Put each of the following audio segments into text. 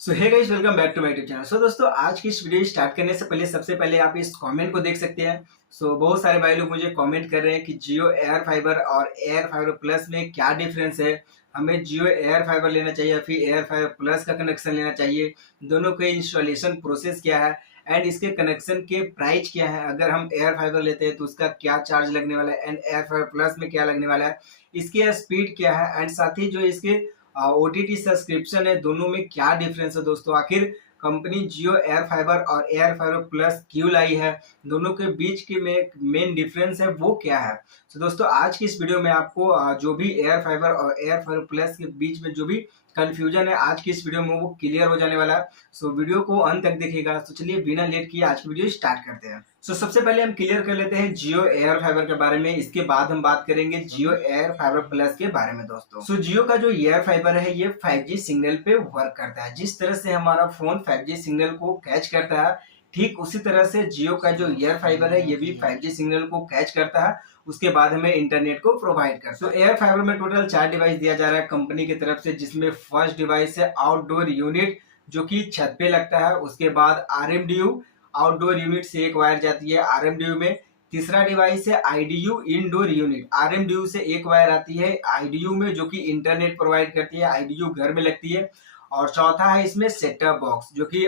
So hey guys, welcome back to my YouTube channel. So दोस्तों, आज की इस वीडियो स्टार्ट करने से पहले सबसे पहले आप इस कमेंट को देख सकते हैं। बहुत सारे भाई लोग मुझे कमेंट कर रहे हैं कि जियो एयर फाइबर और एयर फाइबर प्लस में क्या डिफरेंस है। हमें जियो एयर फाइबर लेना चाहिए या फिर एयर फाइबर प्लस का कनेक्शन लेना चाहिए। दोनों के इंस्टॉलेशन प्रोसेस क्या है एंड इसके कनेक्शन के प्राइस क्या है। अगर हम एयर फाइबर लेते हैं तो उसका क्या चार्ज लगने वाला है एंड एयर फाइबर प्लस में क्या लगने वाला है, इसकी स्पीड क्या है एंड साथ ही जो इसके ओटीटी सब्सक्रिप्शन है, दोनों में क्या डिफरेंस है दोस्तों। आखिर कंपनी जियो एयर फाइबर और एयर फाइबर प्लस क्यों लाई है, दोनों के बीच के में मेन डिफरेंस है वो क्या है। तो दोस्तों, आज की इस वीडियो में आपको जो भी एयर फाइबर और एयर फाइबर प्लस के बीच में जो भी कंफ्यूजन है, आज की इस वीडियो में वो क्लियर हो जाने वाला है। वीडियो को अंत तक देखिएगा। चलिए बिना लेट किए आज की वीडियो स्टार्ट करते हैं। सबसे पहले हम क्लियर कर लेते हैं जियो एयर फाइबर के बारे में, इसके बाद हम बात करेंगे जियो एयर फाइबर प्लस के बारे में दोस्तों। जियो का जो एयर फाइबर है ये 5G सिग्नल पे वर्क करता है। जिस तरह से हमारा फोन 5G सिग्नल को कैच करता है, ठीक उसी तरह से जियो का जो एयर फाइबर है ये भी 5G सिग्नल को कैच करता है, उसके बाद हमें इंटरनेट को प्रोवाइड करता है। एयर फाइबर में टोटल 4 डिवाइस दिया जा रहा है कंपनी की तरफ से, जिसमें फर्स्ट डिवाइस है आउटडोर यूनिट जो कि छत पे लगता है। उसके बाद RMDU, आउटडोर यूनिट से एक वायर जाती है RMDU में। तीसरा डिवाइस है IDU, इंडोर यूनिट। RMDU से एक वायर आती है IDU में जो कि इंटरनेट प्रोवाइड करती है, IDU घर में लगती है। और चौथा है इसमें सेट टॉप बॉक्स जो कि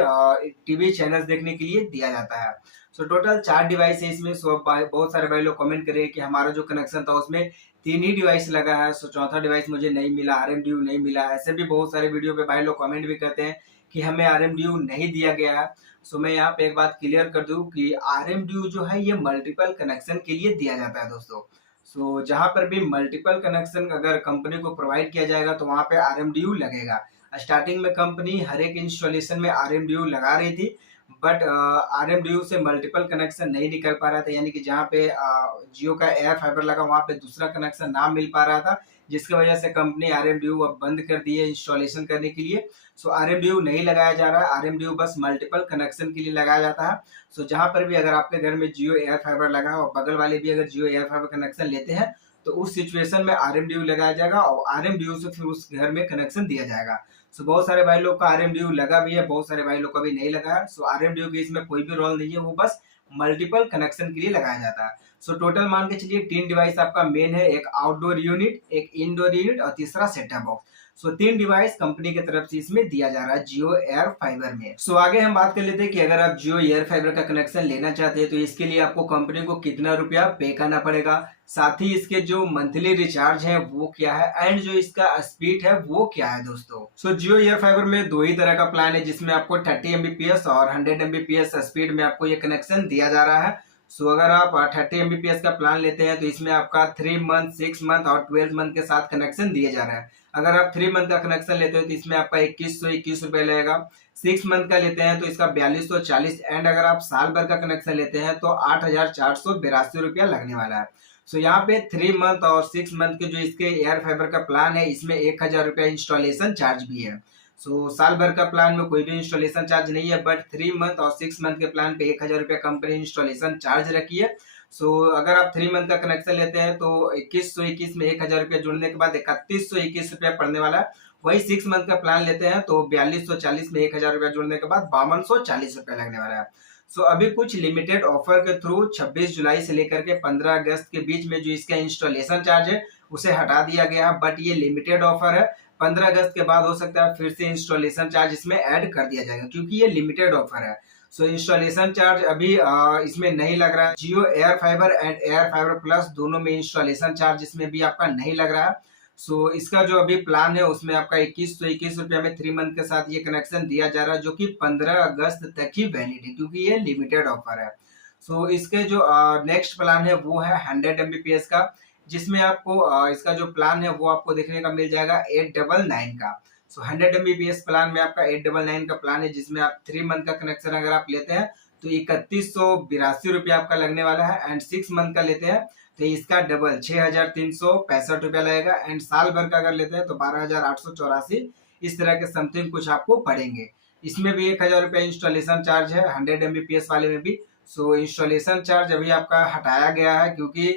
टीवी चैनल्स देखने के लिए दिया जाता है। टोटल 4 डिवाइस है इसमें। बहुत सारे भाई लोग कमेंट करे कि हमारा जो कनेक्शन था उसमें 3 ही डिवाइस लगा है, चौथा डिवाइस मुझे नहीं मिला, RMDU नहीं मिला। ऐसे भी बहुत सारे वीडियो पे भाई लोग कमेंट भी करते हैं कि हमें RMDU नहीं दिया गया है। मैं यहाँ पे एक बात क्लियर कर दूं कि RMDU जो है ये मल्टीपल कनेक्शन के लिए दिया जाता है दोस्तों। जहां पर भी मल्टीपल कनेक्शन अगर कंपनी को प्रोवाइड किया जाएगा तो वहां पे RMDU लगेगा। स्टार्टिंग में कंपनी हर एक इंस्टॉलेशन में RMDU लगा रही थी, बट RMDU से मल्टीपल कनेक्शन नहीं निकल पा रहा था, यानी कि जहाँ पे जियो का एयर फाइबर लगा वहाँ पे दूसरा कनेक्शन ना मिल पा रहा था, जिसकी वजह से कंपनी RMDU अब बंद कर दी है इंस्टॉलेशन करने के लिए। RMDU नहीं लगाया जा रहा है, RMDU बस मल्टीपल कनेक्शन के लिए लगाया जाता है। जहां पर भी अगर आपके घर में जियो एयर फाइबर लगा है और बगल वाले भी अगर जियो एयर फाइबर कनेक्शन लेते हैं तो उस सिचुएशन में RMDU लगाया जाएगा और RMDU से फिर उस घर में कनेक्शन दिया जाएगा। बहुत सारे भाई लोग का RMDU लगा भी है, बहुत सारे भाई लोग का भी नहीं लगा है। RMDU के इसमें कोई भी रोल नहीं है, वो बस मल्टीपल कनेक्शन के लिए लगाया जाता है। टोटल मान के चलिए 3 डिवाइस आपका मेन है, एक आउटडोर यूनिट, एक इंडोर यूनिट और तीसरा सेटअप बॉक्स। 3 डिवाइस कंपनी की तरफ से इसमें दिया जा रहा है जियो एयर फाइबर में। आगे हम बात कर लेते हैं कि अगर आप जियो एयर फाइबर का कनेक्शन लेना चाहते हैं तो इसके लिए आपको कंपनी को कितना रुपया पे करना पड़ेगा, साथ ही इसके जो मंथली रिचार्ज है वो क्या है एंड जो इसका स्पीड है वो क्या है दोस्तों। जियो एयर फाइबर में 2 ही तरह का प्लान है, जिसमें आपको 30 Mbps और 100 Mbps स्पीड में आपको ये कनेक्शन दिया जा रहा है। अगर आप 30 Mbps का प्लान लेते हैं तो इसमें आपका 3 मंथ, 6 मंथ और 12 मंथ के साथ कनेक्शन दिए जा रहा है। अगर आप 3 मंथ का कनेक्शन लेते हो तो इसमें आपका 2121 रुपए लगेगा। 6 मंथ का लेते हैं तो इसका 4240 एंड अगर आप साल भर का कनेक्शन लेते हैं तो 8482 रुपया लगने वाला है। यहाँ पे 3 मंथ और 6 मंथ के जो इसके एयर फाइबर का प्लान है इसमें 1000 रुपया इंस्टॉलेशन चार्ज भी है। साल भर का प्लान में कोई भी इंस्टॉलेशन चार्ज नहीं है, बट 3 मंथ और 6 मंथ के प्लान पे 1000 रुपया कंपनी इंस्टॉलेशन चार्ज रखी है। अगर आप 3 मंथ का कनेक्शन लेते हैं तो 2121 में 1000 रुपया जुड़ने के बाद 3121 रुपया पड़ने वाला है। वही 6 मंथ का प्लान लेते हैं तो 4240 में 1000 रुपया जुड़ने के बाद 5240 रुपया लगने वाला है। अभी कुछ लिमिटेड ऑफर के थ्रू 26 जुलाई से लेकर के 15 अगस्त के बीच में जो इसका इंस्टॉलेशन चार्ज है उसे हटा दिया गया है, बट ये लिमिटेड ऑफर है। 15 अगस्त के बाद हो सकता है फिर से इंस्टॉलेशन चार्ज इसमें ऐड कर दिया जाएगा, क्योंकि ये लिमिटेड ऑफर है। इंस्टॉलेशन चार्ज अभी इसमें नहीं लग रहा है। Jio air fiber and air fiber plus दोनों में इंस्टॉलेशन चार्ज इसमें भी आपका नहीं लग रहा है। इसका जो अभी प्लान है उसमें आपका 2121 रुपया में 3 मंथ के साथ ये कनेक्शन दिया जा रहा है, जो कि 15 अगस्त तक ही वैलिड है, क्योंकि ये लिमिटेड ऑफर है। इसके जो नेक्स्ट प्लान है वो है 100 Mbps का, जिसमें आपको इसका जो प्लान है वो आपको देखने का मिल जाएगा 899 का। 100 Mbps प्लान में आपका 899 का प्लान है, जिसमें आप 3 मंथ का कनेक्शन अगर आप लेते हैं तो 3182 रुपया आपका लगने वाला है एंड 6 मंथ का लेते हैं तो इसका डबल 6365 रुपया लगेगा एंड साल भर का अगर लेते हैं तो 12884 इस तरह के समथिंग कुछ आपको पड़ेंगे। इसमें भी 1000 रुपया इंस्टॉलेशन चार्ज है 100 Mbps वाले में भी। इंस्टॉलेशन चार्ज अभी आपका हटाया गया है, क्योंकि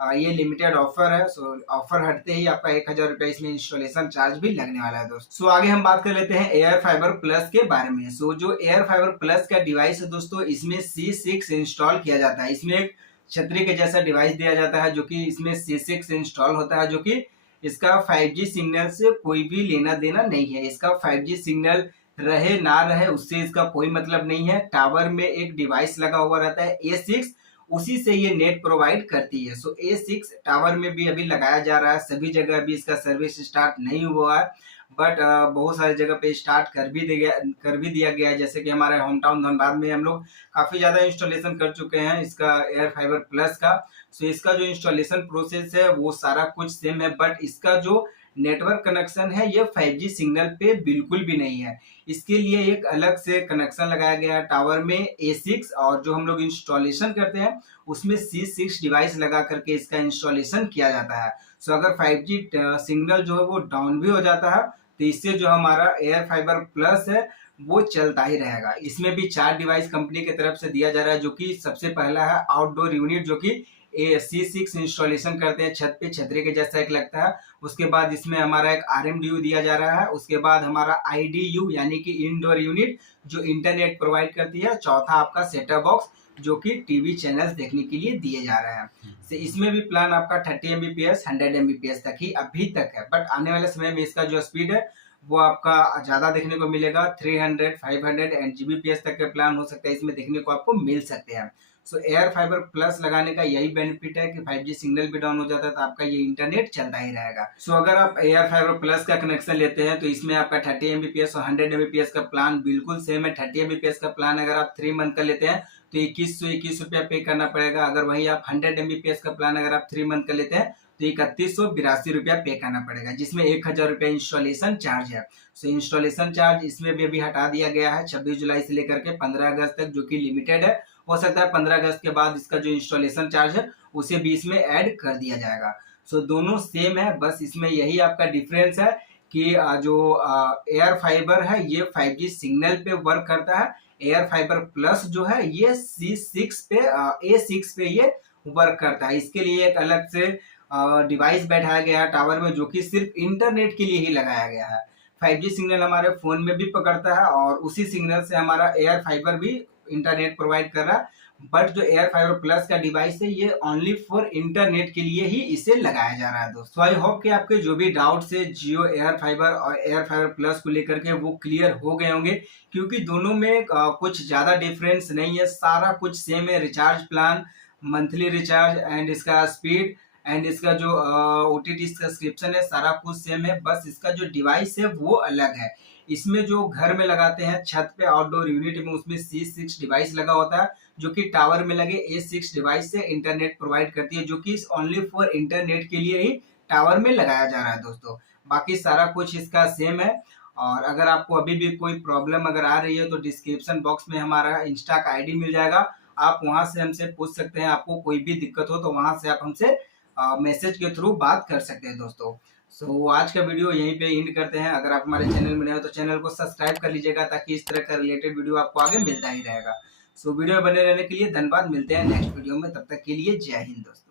ये लिमिटेड ऑफर है। सो ऑफर हटते ही आपका 1000 रुपये इसमें इंस्टॉलेशन चार्ज भी लगने वाला है दोस्तों। सो आगे हम बात कर लेते हैं एयर फाइबर प्लस के बारे में। सो जो एयर फाइबर प्लस का डिवाइस है दोस्तों, इसमें C6 इंस्टॉल किया जाता है। इसमें एक छतरी के जैसा डिवाइस दिया जाता है जो कि इसमें C6 इंस्टॉल होता है, जो कि इसका 5G सिग्नल से कोई भी लेना देना नहीं है। इसका 5G सिग्नल रहे ना रहे उससे इसका कोई मतलब नहीं है। टावर में एक डिवाइस लगा हुआ रहता है A6, उसी से ये नेट प्रोवाइड करती है। सो A6 टावर में भी अभी लगाया जा रहा है, सभी जगह अभी इसका सर्विस स्टार्ट नहीं हुआ है, बट बहुत सारी जगह पे स्टार्ट कर भी दिया गया है। जैसे कि हमारे होम टाउन धनबाद में हम लोग काफी ज्यादा इंस्टॉलेशन कर चुके हैं इसका एयर फाइबर प्लस का। सो इसका जो इंस्टॉलेशन प्रोसेस है वो सारा कुछ सेम है, बट इसका जो नेटवर्क कनेक्शन है ये 5G सिग्नल पे बिल्कुल भी नहीं है। इसके लिए एक अलग से कनेक्शन लगाया गया है टावर में A6, और जो हम लोग इंस्टॉलेशन करते हैं उसमें C6 डिवाइस लगा करके इसका इंस्टॉलेशन किया जाता है। सो अगर 5G सिग्नल जो है वो डाउन भी हो जाता है तो इससे जो हमारा एयर फाइबर प्लस है वो चलता ही रहेगा। इसमें भी 4 डिवाइस कंपनी की तरफ से दिया जा रहा है, जो कि सबसे पहला है आउटडोर यूनिट, जो कि C6 इंस्टॉलेशन करते हैं छत पे, छतरी के जैसा एक लगता है। उसके बाद इसमें हमारा एक RMDU दिया जा रहा है। उसके बाद हमारा IDU यानी कि इंडोर यूनिट जो इंटरनेट प्रोवाइड करती है। चौथा आपका सेटअप बॉक्स जो कि टीवी चैनल्स देखने के लिए दिए जा रहे हैं। तो इसमें भी प्लान आपका 30 Mbps 100 Mbps तक ही अभी तक है, बट आने वाले समय में इसका जो स्पीड है वो आपका ज्यादा देखने को मिलेगा। 300 500 Gbps तक के प्लान हो सकता है इसमें देखने को आपको मिल सकते हैं। सो एयर फाइबर प्लस लगाने का यही बेनिफिट है कि 5G सिग्नल भी डाउन हो जाता है तो आपका ये इंटरनेट चलता ही रहेगा। सो अगर आप एयर फाइबर प्लस का कनेक्शन लेते हैं तो इसमें आपका 30 Mbps और 100 Mbps का प्लान बिल्कुल सेम है। 30 Mbps का प्लान अगर आप 3 मंथ का लेते हैं तो 2121 रुपया पे करना पड़ेगा। अगर वही आप 100 Mbps का प्लान अगर आप 3 मंथ का लेते हैं तो 3182 रुपया पे करना पड़ेगा, जिसमें 1000 रुपया इंस्टॉलेशन चार्ज है। सो इंस्टॉलेशन चार्ज इसमें भी अभी हटा दिया गया है 26 जुलाई से लेकर के 15 अगस्त तक, जो कि लिमिटेड है। हो सकता है 15 अगस्त के बाद इसका जो इंस्टॉलेशन चार्ज है उसे भी इसमें ऐड कर दिया जाएगा। सो दोनों सेम है, बस इसमें यही आपका डिफरेंस है कि जो एयर फाइबर है ये 5G सिग्नल पे वर्क करता है। एयर फाइबर प्लस जो है ये C6 पे A6 पे ये वर्क करता है। इसके लिए एक अलग से डिवाइस बैठाया गया है टावर में, जो कि सिर्फ इंटरनेट के लिए ही लगाया गया है। 5G सिग्नल हमारे फोन में भी पकड़ता है और उसी सिग्नल से हमारा एयर फाइबर भी इंटरनेट प्रोवाइड कर रहा है, बट जो एयर फाइबर प्लस का डिवाइस है ये ओनली फॉर इंटरनेट के लिए ही इसे लगाया जा रहा है दोस्तों। आई होप कि आपके जो भी डाउट्स है जियो एयर फाइबर और एयर फाइबर प्लस को लेकर के वो क्लियर हो गए होंगे, क्योंकि दोनों में कुछ ज्यादा डिफरेंस नहीं है, सारा कुछ सेम है। Recharge plan, monthly recharge and इसका स्पीड एंड इसका जो OTT सब्सक्रिप्शन है सारा कुछ सेम है, बस इसका जो डिवाइस है वो अलग है। इसमें जो घर में लगाते हैं छत पे आउटडोर यूनिट में उसमें C6 डिवाइस लगा होता है, जो कि टावर में लगे A6 डिवाइस से इंटरनेट प्रोवाइड करती है, जो कि ओनली फॉर इंटरनेट के लिए ही टावर में लगाया जा रहा है दोस्तों। बाकी सारा कुछ इसका सेम है। और अगर आपको अभी भी कोई प्रॉब्लम अगर आ रही है तो डिस्क्रिप्शन बॉक्स में हमारा इंस्टा का ID मिल जाएगा, आप वहां से हमसे पूछ सकते हैं। आपको कोई भी दिक्कत हो तो वहां से आप हमसे मैसेज के थ्रू बात कर सकते हैं दोस्तों। सो आज का वीडियो यहीं पे एंड करते हैं। अगर आप हमारे चैनल में नए हो तो चैनल को सब्सक्राइब कर लीजिएगा, ताकि इस तरह का रिलेटेड वीडियो आपको आगे मिलता ही रहेगा। सो वीडियो में बने रहने के लिए धन्यवाद। मिलते हैं नेक्स्ट वीडियो में, तब तक के लिए जय हिंद दोस्तों।